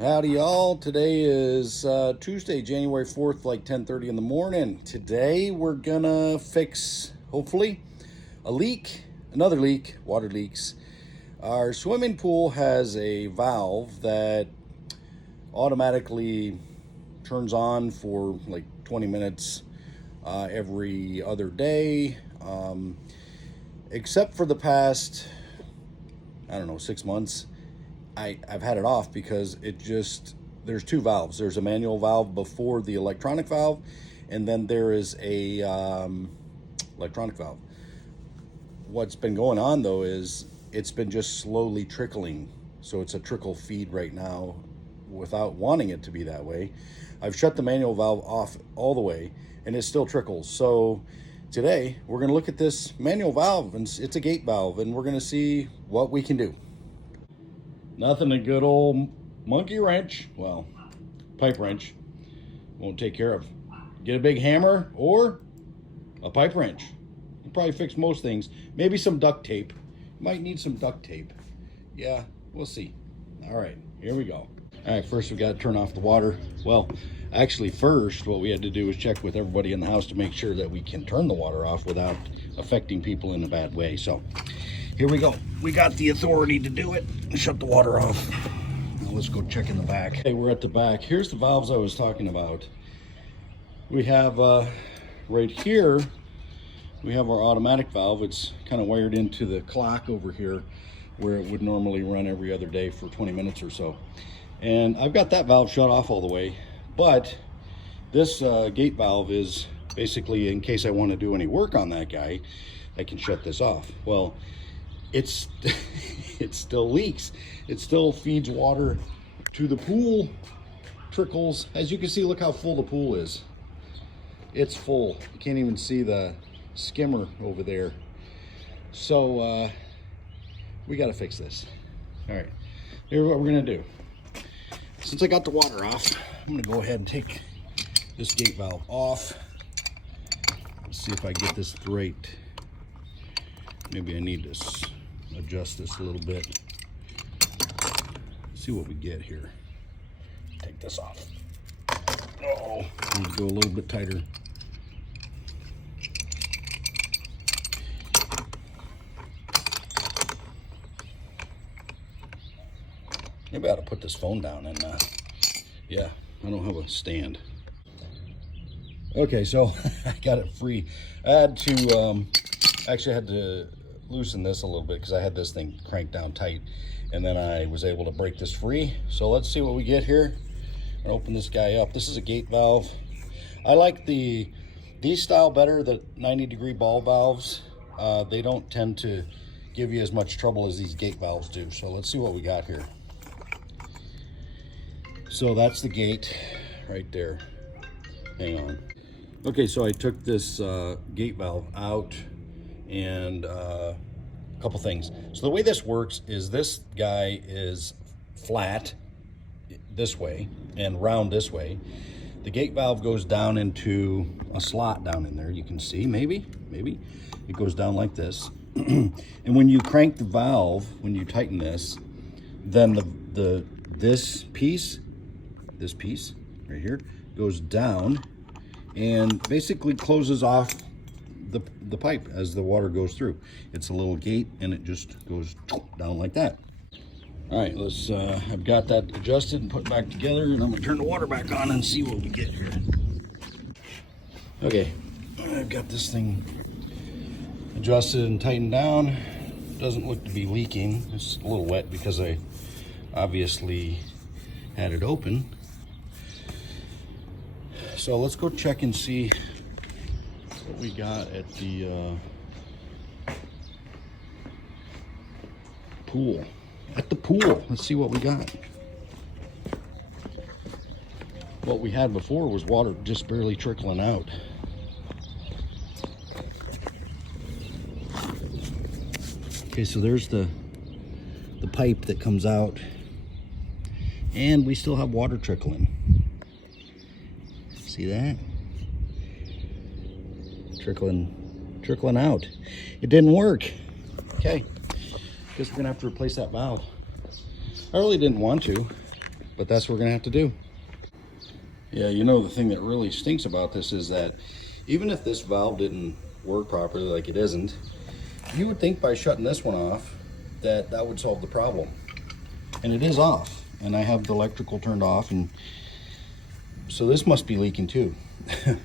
Howdy y'all. Today is Tuesday, January 4th, like 10:30 in the morning. Today we're gonna fix, hopefully, a leak, another leak, water leaks. Our swimming pool has a valve that automatically turns on for like 20 minutes every other day, except for the past, I don't know, 6 months. I've had it off because there's two valves. There's a manual valve before the electronic valve, and then there is a electronic valve. What's been going on though is it's been just slowly trickling. So it's a trickle feed right now without wanting it to be that way. I've shut the manual valve off all the way and it still trickles. So today we're gonna look at this manual valve, and it's a gate valve, and we're gonna see what we can do. Nothing a good old monkey wrench, well, pipe wrench, won't take care of. Get a big hammer or a pipe wrench. You probably fix most things. Maybe some duct tape. Might need some duct tape. Yeah, we'll see. All right, here we go. All right, first we got to turn off the water. Well, actually first what we had to do was check with everybody in the house to make sure that we can turn the water off without affecting people in a bad way. So here we go. We got the authority to do it. Shut the water off. Now let's go check in the back. Okay, we're at the back. Here's the valves I was talking about. We have right here, we have our automatic valve. It's kind of wired into the clock over here where it would normally run every other day for 20 minutes or so. And I've got that valve shut off all the way, but this gate valve is basically in case I want to do any work on that guy, I can shut this off. Well, it's it still leaks. It still feeds water to the pool, trickles. As you can see, look how full the pool is. It's full. You can't even see the skimmer over there. So we got to fix this. All right, here's what we're gonna do. Since I got the water off, I'm gonna go ahead and take this gate valve off. Let's see if I get this right. Maybe I need to adjust this a little bit. See what we get here. Take this off. Oh, need to go a little bit tighter. Maybe I ought to put this phone down and yeah, I don't have a stand. Okay, so I got it free. I had to actually I had to loosen this a little bit because I had this thing cranked down tight, and then I was able to break this free. So let's see what we get here. I'm gonna open this guy up. This is a gate valve. I like these style better, the 90-degree ball valves. They don't tend to give you as much trouble as these gate valves do. So let's see what we got here. So that's the gate right there. Hang on. Okay, so I took this gate valve out, and a couple things. So the way this works is this guy is flat this way and round this way. The gate valve goes down into a slot down in there. You can see, maybe it goes down like this. And when you crank the valve, when you tighten this, then this piece right here goes down and basically closes off the pipe as the water goes through. It's a little gate and it just goes down like that. All right, let's I've got that adjusted and put back together, and I'm gonna turn the water back on and see what we get here. Okay, I've got this thing adjusted and tightened down. Doesn't look to be leaking. It's a little wet because I obviously had it open. So let's go check and see what we got at the pool. At the pool, let's see what we got. What we had before was water just barely trickling out. Okay, so there's the pipe that comes out, and we still have water trickling. See that? Trickling out. It didn't work. Okay, guess we're gonna have to replace that valve. I really didn't want to, but that's what we're gonna have to do. Yeah, you know, the thing that really stinks about this is that even if this valve didn't work properly, like it isn't, you would think by shutting this one off that that would solve the problem. And it is off, and I have the electrical turned off, and so this must be leaking too. So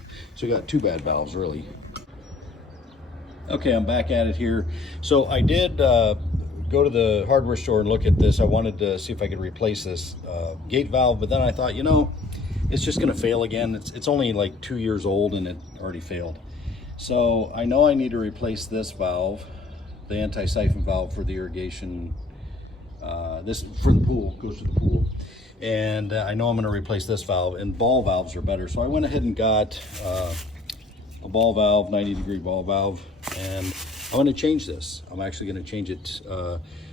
we got two bad valves really. Okay, I'm back at it here. So I did go to the hardware store and look at this. I wanted to see if I could replace this gate valve, but then I thought, you know, it's just gonna fail again. It's only like 2 years old and it already failed. So I know I need to replace this valve, the anti-siphon valve for the irrigation. This for the pool, goes to the pool. And I know I'm gonna replace this valve, and ball valves are better. So I went ahead and got a ball valve, 90-degree ball valve, and I'm gonna change this. I'm actually gonna change it.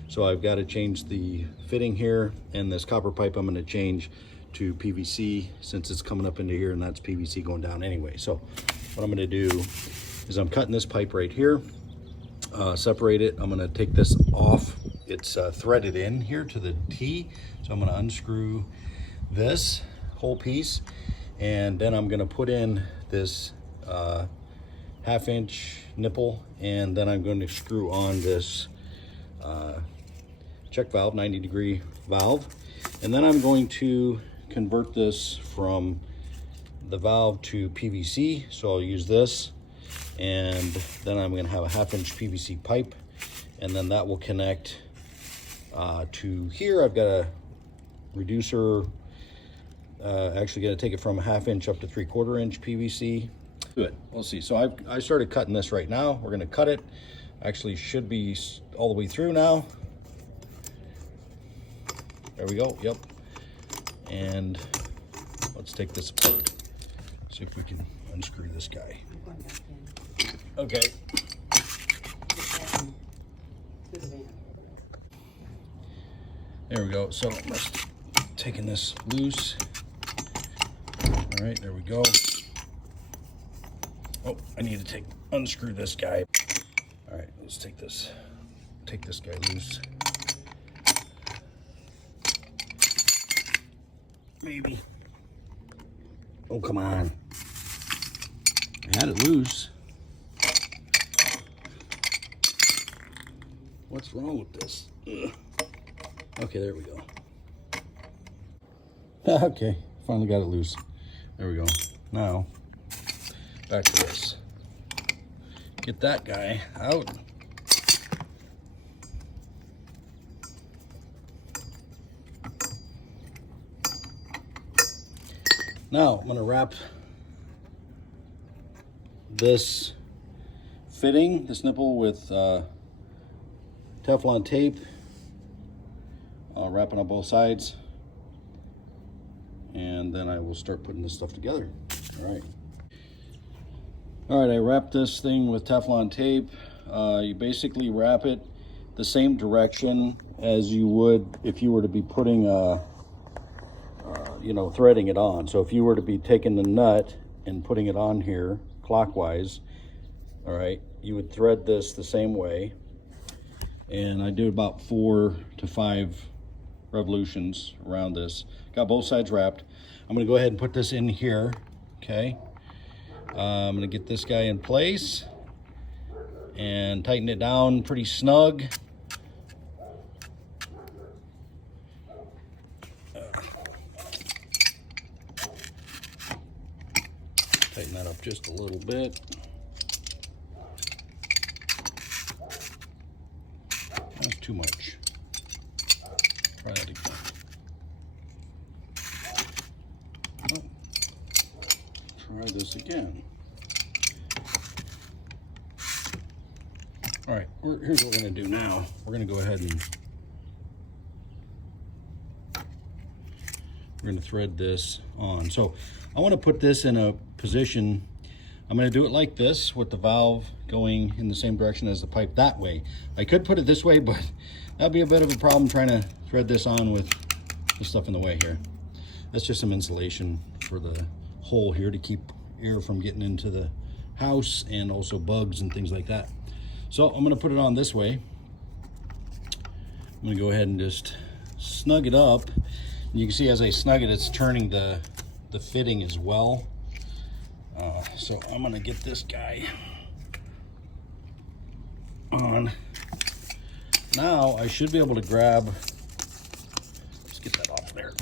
So I've got to change the fitting here, and this copper pipe I'm gonna change to PVC since it's coming up into here, and that's PVC going down anyway. So what I'm gonna do is I'm cutting this pipe right here, separate it. I'm gonna take this off. It's threaded in here to the T. So I'm gonna unscrew this whole piece, and then I'm gonna put in this 1/2-inch nipple, and then I'm going to screw on this check valve, 90-degree valve, and then I'm going to convert this from the valve to PVC. So I'll use this, and then I'm going to have a 1/2-inch PVC pipe, and then that will connect to here. I've got a reducer, actually going to take it from a 1/2-inch up to 3/4-inch PVC. Good, we'll see. So I started cutting this right now. We're going to cut it. Actually should be all the way through now. There we go. Yep. And let's take this apart. See if we can unscrew this guy. Okay. There we go. So I'm just taking this loose. All right, there we go. Oh, I need to unscrew this guy. All right, let's take this guy loose. Maybe. Oh, come on. I had it loose. What's wrong with this? Ugh. Okay, there we go. Okay, finally got it loose. There we go. Now, back to this. Get that guy out. Now, I'm going to wrap this fitting, this nipple, with Teflon tape. I'll wrap it on both sides, and then I will start putting this stuff together. All right, I wrapped this thing with Teflon tape. You basically wrap it the same direction as you would if you were to be putting threading it on. So if you were to be taking the nut and putting it on here clockwise, all right, you would thread this the same way. And I do about 4 to 5 revolutions around this. Got both sides wrapped. I'm gonna go ahead and put this in here, okay? I'm gonna get this guy in place and tighten it down pretty snug. Tighten that up just a little bit. That's too much. Try that again. Oh. Try this again. All right, here's what we're going to do now. We're going to go ahead and we're going to thread this on. So I want to put this in a position. I'm going to do it like this with the valve going in the same direction as the pipe that way. I could put it this way, but that'd be a bit of a problem trying to thread this on with the stuff in the way here. That's just some insulation for the hole here to keep air from getting into the house and also bugs and things like that. So I'm going to put it on this way. I'm going to go ahead and just snug it up. You can see as I snug it, it's turning the fitting as well. So I'm gonna get this guy on. Now I should be able to grab, let's get that off there.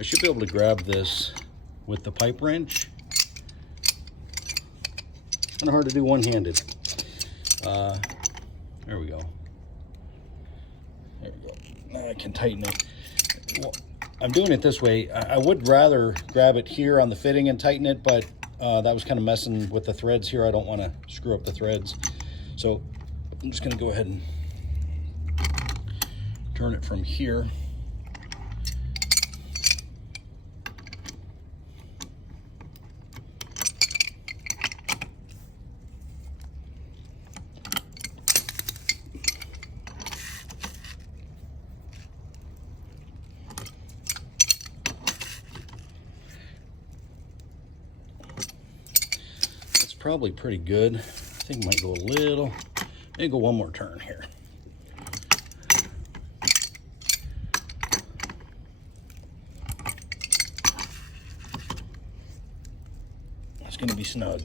I should be able to grab this with the pipe wrench. Kind of hard to do one-handed. There we go. There we go. Now I can tighten it. Well, I'm doing it this way. I would rather grab it here on the fitting and tighten it, but that was kind of messing with the threads here. I don't want to screw up the threads. So I'm just going to go ahead and turn it from here. That's probably pretty good. I think it might go a little, maybe go one more turn here. It's going to be snug.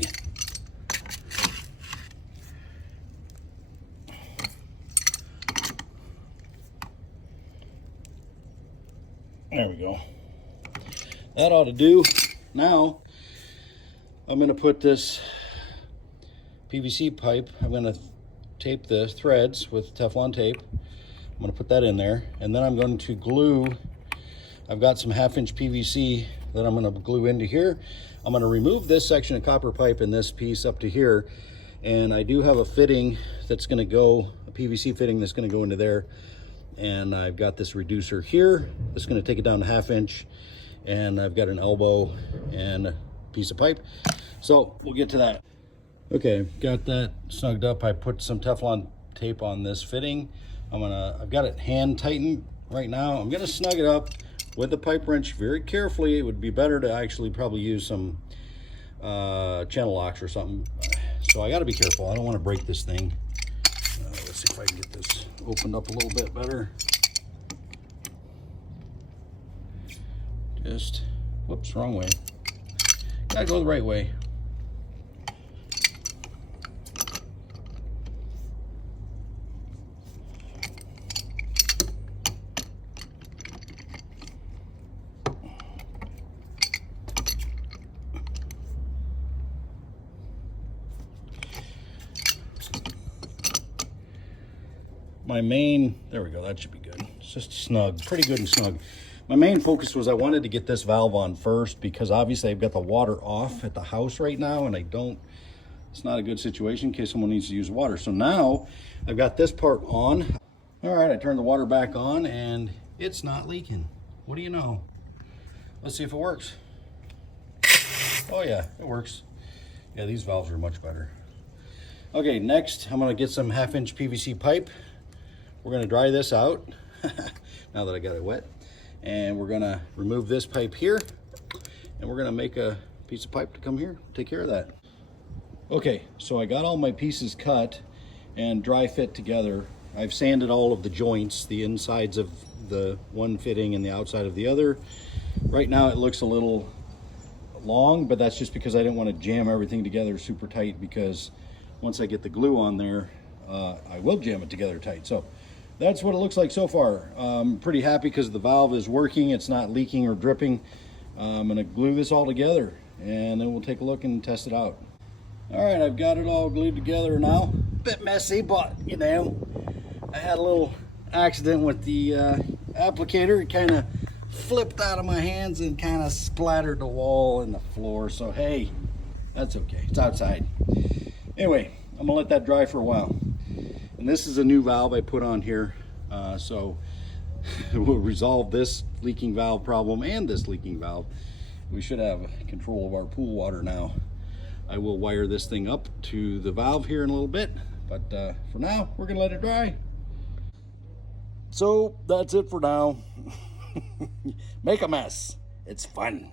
There we go. That ought to do. Now I'm going to put this PVC pipe, I'm going to tape the threads with Teflon tape. I'm going to put that in there, and then I'm going to glue. I've got some 1/2-inch PVC that I'm going to glue into here. I'm going to remove this section of copper pipe and this piece up to here, and I do have a fitting that's going to go, a PVC fitting that's going to go into there, and I've got this reducer here that's going to take it down to 1/2 inch, and I've got an elbow and a piece of pipe. So we'll get to that. Okay, got that snugged up. I put some Teflon tape on this fitting. I've got it hand tightened right now. I'm gonna snug it up with the pipe wrench very carefully. It would be better to actually probably use some channel locks or something. So I gotta be careful. I don't wanna break this thing. Let's see if I can get this opened up a little bit better. Just, whoops, wrong way. Gotta go the right way. My main, there we go, that should be good. It's just snug, pretty good and snug. My main focus was I wanted to get this valve on first because obviously I've got the water off at the house right now, and it's not a good situation in case someone needs to use water. So now I've got this part on. All right, I turned the water back on and it's not leaking. What do you know? Let's see if it works. Oh yeah, it works. Yeah, these valves are much better. Okay, next I'm gonna get some 1/2-inch PVC pipe. We're gonna dry this out now that I got it wet. And we're gonna remove this pipe here, and we're gonna make a piece of pipe to come here, take care of that. Okay, so I got all my pieces cut and dry fit together. I've sanded all of the joints, the insides of the one fitting and the outside of the other. Right now it looks a little long, but that's just because I didn't want to jam everything together super tight, because once I get the glue on there, I will jam it together tight. So that's what it looks like so far. I'm pretty happy because the valve is working. It's not leaking or dripping. I'm gonna glue this all together and then we'll take a look and test it out. All right, I've got it all glued together now. Bit messy, but you know, I had a little accident with the applicator. It kind of flipped out of my hands and kind of splattered the wall and the floor. So hey, that's okay, it's outside. Anyway, I'm gonna let that dry for a while. And this is a new valve I put on here, so we'll resolve this leaking valve problem and this leaking valve. We should have control of our pool water now. I will wire this thing up to the valve here in a little bit, but for now, we're gonna let it dry. So that's it for now. Make a mess. It's fun.